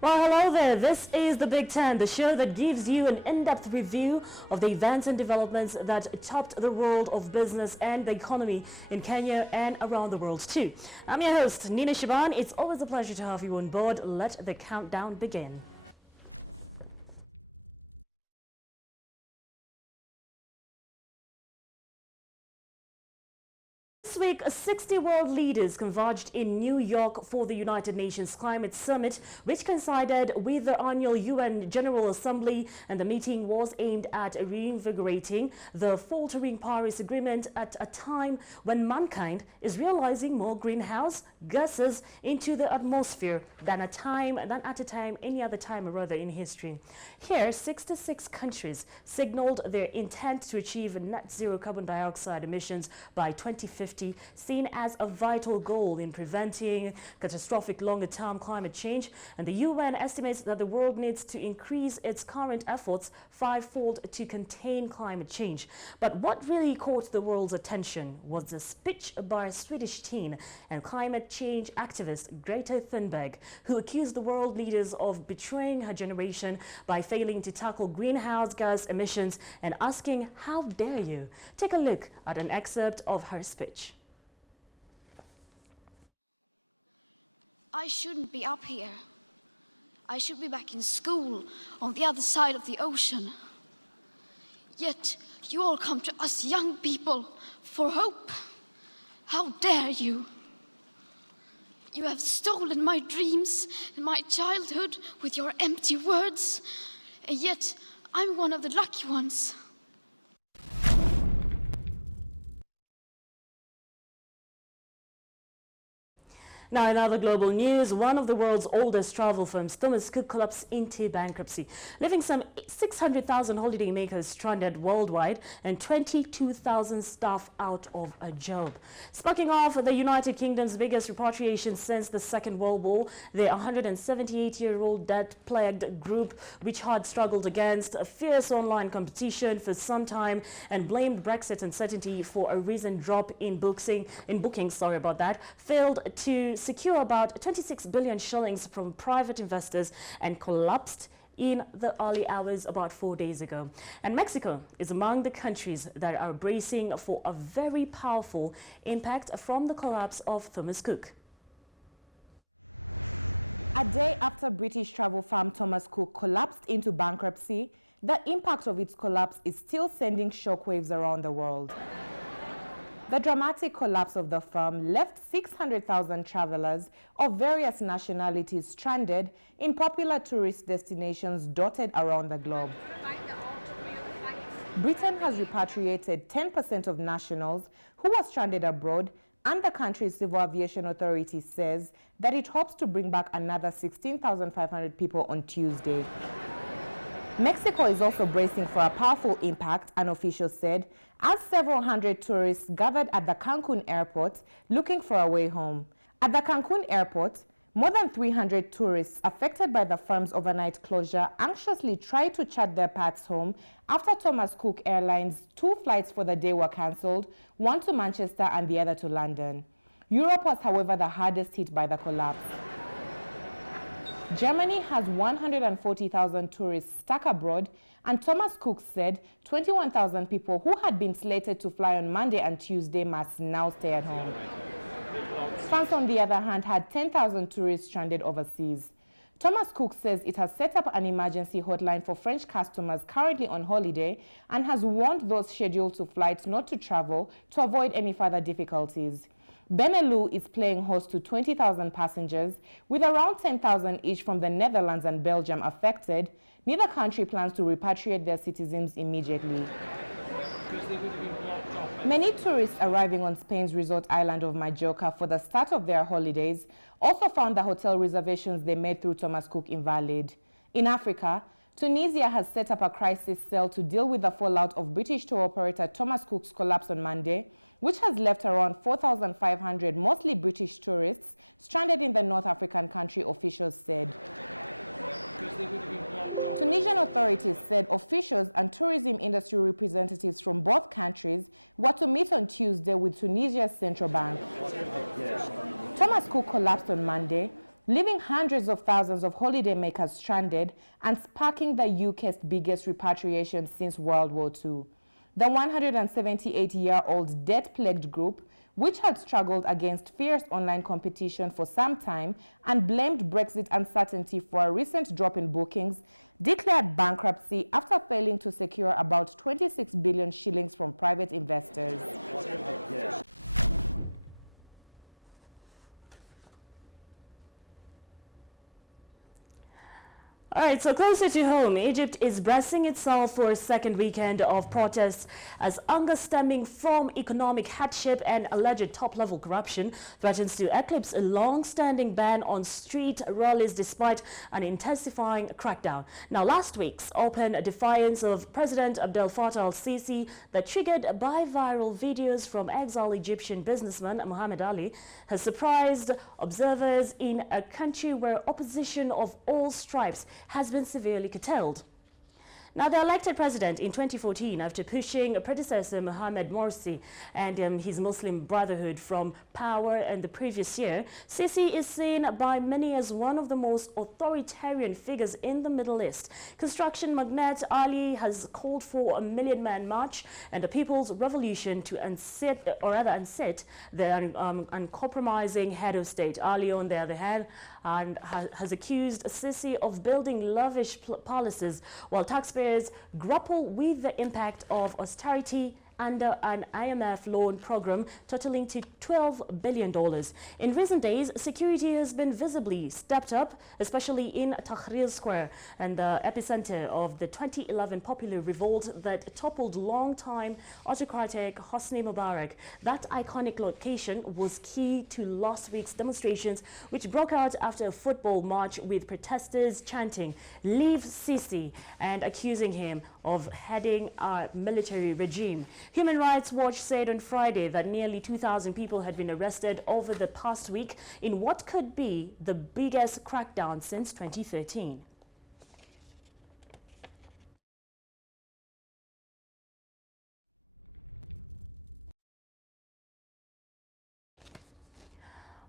Well, hello there. This is The Big Ten, the show that gives you an in-depth review of the events and developments that topped the world of business and the economy in Kenya and around the world too. I'm your host, Nina Shaban. It's always a pleasure to have you on board. Let the countdown begin. This week, 60 world leaders converged in New York for the United Nations Climate Summit, which coincided with the annual UN General Assembly, and the meeting was aimed at reinvigorating the faltering Paris Agreement at a time when mankind is realizing more greenhouse gases into the atmosphere than at a time any other time in history. Here, 66 countries signaled their intent to achieve net zero carbon dioxide emissions by 2050. Seen as a vital goal in preventing catastrophic longer-term climate change, and the UN estimates that the world needs to increase its current efforts fivefold to contain climate change. But what really caught the world's attention was a speech by a Swedish teen and climate change activist Greta Thunberg, who accused the world leaders of betraying her generation by failing to tackle greenhouse gas emissions and asking, "How dare you?" Take a look at an excerpt of her speech. I shouldn't be up here. I should be back in school on the other side of the ocean. Yet you all come to us young people for hope. How dare you? You have stolen my dreams and my childhood with your empty words, and yet I'm one of the lucky ones. Now, in other global news, one of the world's oldest travel firms, Thomas Cook, collapsed into bankruptcy, leaving some 600,000 holidaymakers stranded worldwide and 22,000 staff out of a job. Sparking off the United Kingdom's biggest repatriation since the Second World War, the 178-year-old debt-plagued group, which had struggled against a fierce online competition for some time and blamed Brexit uncertainty for a recent drop in bookings, failed to secure about 26 billion shillings from private investors and collapsed in the early hours about 4 days ago. And Mexico is among the countries that are bracing for a very powerful impact from the collapse of Thomas Cook. A day after British travel firm Thomas Cook collapsed into bankruptcy, the impact of its collapse is still sending shockwaves around the world. The dramatic collapse of the firm left 600,000 travelers of various nationalities stranded in popular tourist destinations dotted around the globe. Britain has repatriated 10% of nationals who were stranded abroad, and the country's Civil Aviation Authority says that it hopes to bring back another 16,500 people on Tuesday. Mexico is also bracing for a powerful impact, an official said, as several hundred tourists gathered at the Cancun airport looking for a way home. At the Cancun airport, more than 300 tourists affected by the firm's overnight closure anxiously tried to chart their paths home after Thomas Cook Airlines' 2 flights for the day were cancelled, one to Manchester and the other to London. Europe was, however, the hardest hit by the collapse. Germany has 140,000 tourists stuck abroad, and Thomas Cook said 21,000 people who had been slated to fly on Monday and Tuesday must now stay at home. France, on the other hand, had 10,000 tourists stranded overseas. Thomas Cook says it has set up an emergency hotline for French customers currently on holiday and has warned those scheduled to flight not to travel to avoid any further difficulties. Benelux is playing host to 20,000 passengers, with around 10,000 each from the Netherlands and Belgium affected. Neither country plans to repatriate their citizens immediately. Many tourists arriving on Spain's resort island of Majorca for the start of their holidays also found the hotel reservations they made through Thomas Cook invalid. In Africa, Tunisia has set up a crisis cell to deal with the fallout of British tour operator Thomas Cook's collapse on Monday, which has left around 4,500 mostly British tourists stranded in the North African country, officials said. Tunisian authorities said officials and tourism industry representatives from both countries were to meet on Tuesday with Tunisia's central bank. Thomas Cook collapsed on Monday, leaving hundreds of thousands of holidaymakers stranded and sparking the UK's biggest repatriation since World War II. The 178-year-old debt-plagued group, which had struggled against fierce online competition for some time and blamed Brexit uncertainty for a recent drop in bookings, declared bankruptcy after failing to secure about 26 billion shillings from private investors. All right, so closer to home, Egypt is bracing itself for a second weekend of protests as anger stemming from economic hardship and alleged top-level corruption threatens to eclipse a long-standing ban on street rallies despite an intensifying crackdown. Now, last week's open defiance of President Abdel Fattah al-Sisi that triggered by viral videos from exiled Egyptian businessman Muhammad Ali has surprised observers in a country where opposition of all stripes has been severely curtailed. Now, the elected president in 2014, after pushing predecessor Mohamed Morsi and his Muslim Brotherhood from power in the previous year, Sisi is seen by many as one of the most authoritarian figures in the Middle East. Construction magnate Ali has called for a million-man march and a people's revolution to unseat the uncompromising head of state. Ali, on the other hand, has accused Sisi of building lavish palaces while taxpayers grapple with the impact of austerity under an IMF loan program totaling to $12 billion. In recent days, security has been visibly stepped up, especially in Tahrir Square and the epicenter of the 2011 popular revolt that toppled long-time autocratic Hosni Mubarak. That iconic location was key to last week's demonstrations, which broke out after a football match with protesters chanting, "Leave Sisi," and accusing him of heading a military regime. Human Rights Watch said on Friday that nearly 2,000 people had been arrested over the past week in what could be the biggest crackdown since 2013.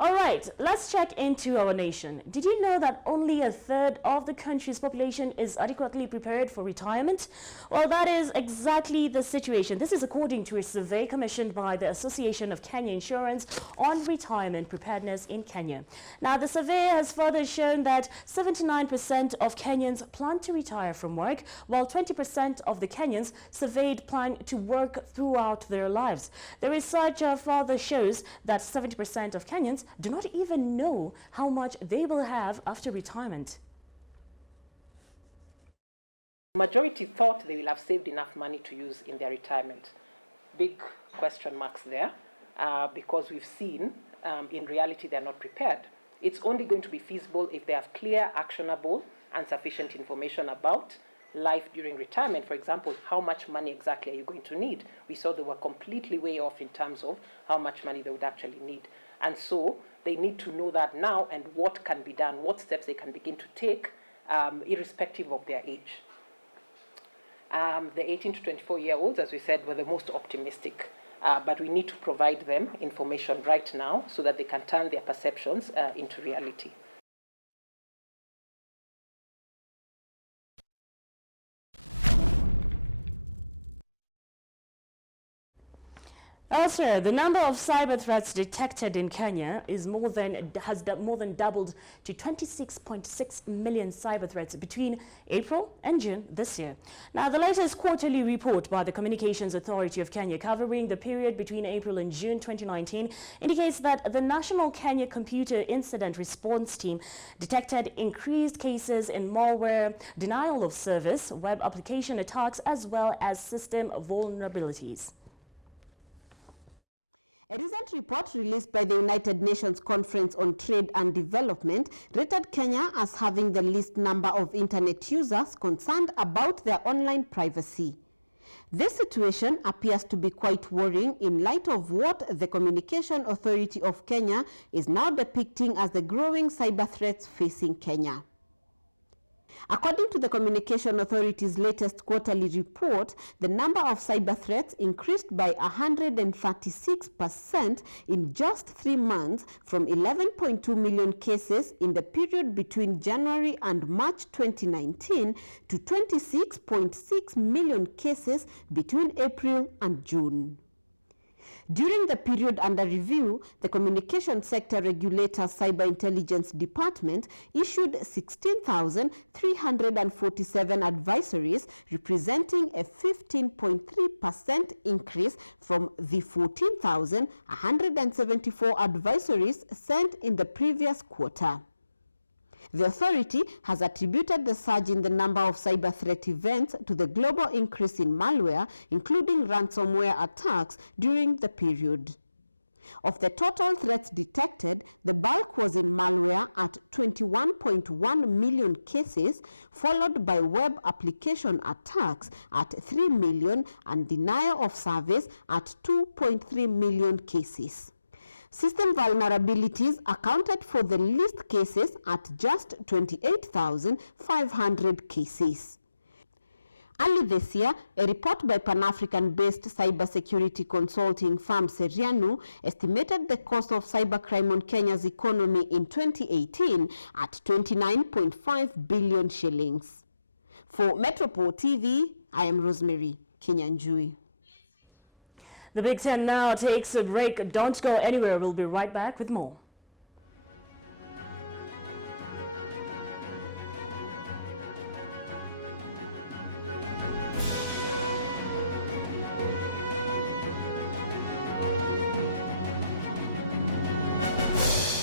All right, let's check into our nation. Did you know that only a third of the country's population is adequately prepared for retirement? Well, that is exactly the situation. This is according to a survey commissioned by the Association of Kenya Insurance on retirement preparedness in Kenya. Now, the survey has further shown that 79% of Kenyans plan to retire from work, while 20% of the Kenyans surveyed plan to work throughout their lives. The research further shows that 70% of Kenyans do not even know how much they will have after retirement. Majority thought they will have saved enough money to use in their retirement. Big question marks there because we've seen in reality they're not prepared. It's only going to be feasible if they have clear, actionable, and sufficient information about life during retirement. For example, how much money exactly are you going to need? We saw they were completely way off in terms of how much money they would actually need. And so they need to know that now and what can be done, what steps they can begin to take, irrespective of their age. The 18 to 24-year-olds, as we said, were the most optimistic, but we need to provide them information right now so that they can turn their perceptions into reality. Elsewhere, the number of cyber threats detected in Kenya has more than doubled to 26.6 million cyber threats between April and June this year. Now, the latest quarterly report by the Communications Authority of Kenya covering the period between April and June 2019 indicates that the National Kenya Computer Incident Response Team detected increased cases in malware, denial of service, web application attacks, as well as system vulnerabilities. A recent report released by the United Nations Conference on Trade and Development rated Kenya as having the least number of internet users concerned about their online privacy. This situation appears to be quite worrying in light of what the Communication Authority of Kenya is now depicting as the growing cyber threats facing Kenya. According to the Communication Authority's latest quarterly report, the number of cyber threats increased by 136% in just 3 months, from 11.2 million cases in the period between January and March 2019 to 26.6 million cases between April and June. During the period under review, the Communication Sector Regulator's Cyber Intelligence Department issued 16,347 advisories, representing a 15.3% increase from the 14,174 advisories sent in the previous quarter. The authority has attributed the surge in the number of cyber threat events to the global increase in malware, including ransomware attacks during the period. Of the total threats detected, the bulk was in malware at 21.1 million cases, followed by web application attacks at 3 million and denial of service at 2.3 million cases. System vulnerabilities accounted for the least cases at just 28,500 cases. Early this year, a report by Pan-African-based cybersecurity consulting firm Serianu estimated the cost of cybercrime on Kenya's economy in 2018 at 29.5 billion shillings. For Metropol TV, I am Rosemary Kinyanjui. The Big Ten now takes a break. Don't go anywhere. We'll be right back with more.